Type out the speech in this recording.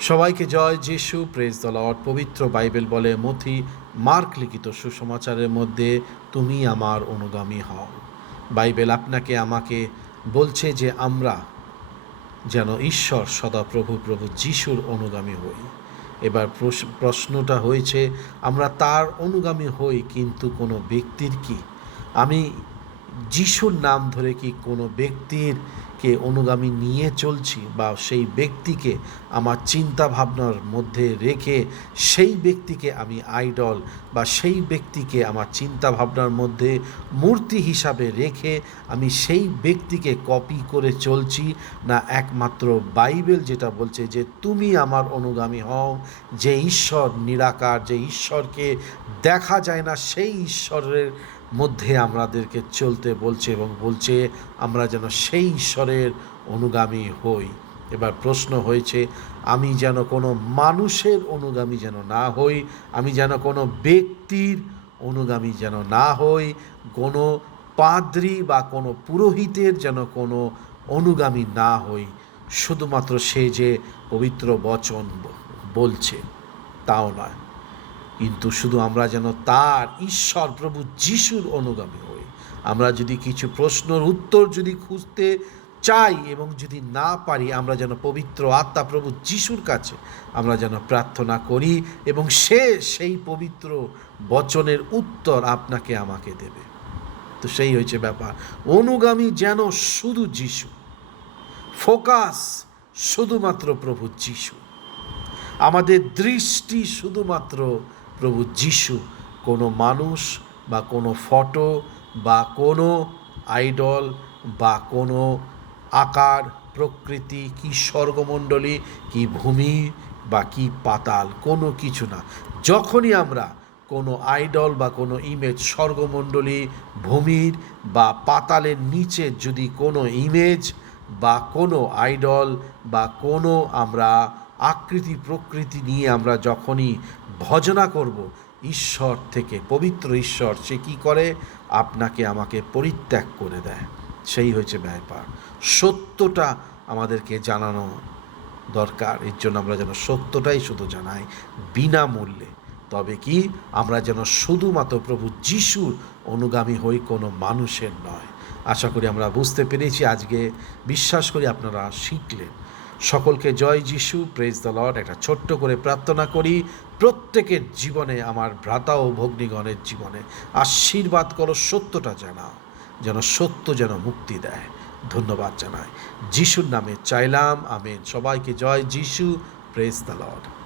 সবাইকে জয়, যিশু press Lord পবিত্র বাইবেল বলে মথি মার্ক লিখিত সুসমাচারের মধ্যে তুমি আমার অনুগামী হও। বাইবেল আপনাকে, আমাকে বলছে যে আমরা যেন ঈশ্বর সদা প্রভু যিশুর অনুগামী হই। এবার প্রশ- প্রশ্নটা হয়েছে, আমরা তার অনুগামী হই কিন্তু কোনো ব্যক্তির কি? আমি যিশুর নাম ধরে কি কোনো ব্যক্তির কে অনুগামী নিয়ে চলছি বা সেই ব্যক্তিকে আমার চিন্তা ভাবনার মধ্যে রেখে সেই ব্যক্তিকে আমি আইডল বা সেই ব্যক্তিকে আমার চিন্তা ভাবনার মধ্যে মূর্তি হিসাবে রেখে আমি সেই ব্যক্তিকে কপি করে চলছি না একমাত্র বাইবেল যেটা বলছে যে তুমি আমার অনুগামী হও, যে ঈশ্বর নিরাকার, যে ঈশ্বরকে দেখা যায় না সেই ঈশ্বরের মধ্যে আমাদেরকে চলতে বলছে এবং বলছে, আমরা যেন সেই ঈশ্বরের অনুগামী হই। এবার প্রশ্ন হয়েছে, আমি যেন কোনো মানুষের অনুগামী যেন না হই? আমি যেন কোনো ব্যক্তির অনুগামী যেন না হই? কোনো পাদ্রি বা কোনো পুরোহিতের যেন কোনো অনুগামী না হই? শুধুমাত্র সে যে পবিত্র বচন বলছে, তাও নয়। কিন্তু শুধু আমরা যেন তার ঈশ্বর প্রভু যিশুর অনুগামী হই। আমরা যদি কিছু প্রশ্নের উত্তর যদি খুঁজতে চাই এবং যদি না পারি, আমরা যেন পবিত্র আত্মা প্রভু যিশুর কাছে আমরা যেন প্রার্থনা করি এবং সে সেই পবিত্র বচনের উত্তর আপনাকে আমাকে দেবে। তো সেই হয়েছে ব্যাপার। অনুগামী যেন শুধু যিশু। ফোকাস শুধুমাত্র প্রভু যিশু। আমাদের দৃষ্টি শুধুমাত্র প্রভু যিশু, কোনো মানুষ বা কোনো ফটো বা কোনো আইডল বা কোনো আকার, প্রকৃতি, কি স্বর্গমণ্ডলী, কি ভূমি বা কি পাতাল, কোনো কিছু না। যখনই আমরা কোনো আইডল বা কোনো ইমেজ স্বর্গমণ্ডলী, ভূমির বা পাতালের নিচে যদি কোনো ইমেজ বা কোনো আইডল বা কোনো আমরা আকৃতি প্রকৃতি নিয়ে আমরা যখনই ভজনা করব, ঈশ্বর থেকে পবিত্র ঈশ্বর, সে কি করে? আপনাকে আমাকে পরিত্যাগ করে দেয়। সেই হয়েছে ব্যাপার। সত্যটা আমাদেরকে জানানো দরকার। এর জন্য আমরা যেন সত্যটাই শুধু জানাই, বিনামূল্যে। তবে কি? আমরা যেন শুধুমাত্র প্রভু যিশুর অনুগামী হই, কোনো মানুষের নয়। আশা করি আমরা বুঝতে পেরেছি। আজকে বিশ্বাস করি আপনারা শিখলেন। সকলকে জয় যিশু প্রেজ দ্য লর্ড একটা ছোট্ট করে প্রার্থনা করি, প্রত্যেকের জীবনে, আমার ভ্রাতা ও ভগ্নীগণের জীবনে আশীর্বাদ করো, সত্যটা জানাও, যেন সত্য যেন মুক্তি দেয়। ধন্যবাদ জানায় যিশুর নামে চাইলাম আমি সবাইকে জয় যিশু প্রেজ দ্য লর্ড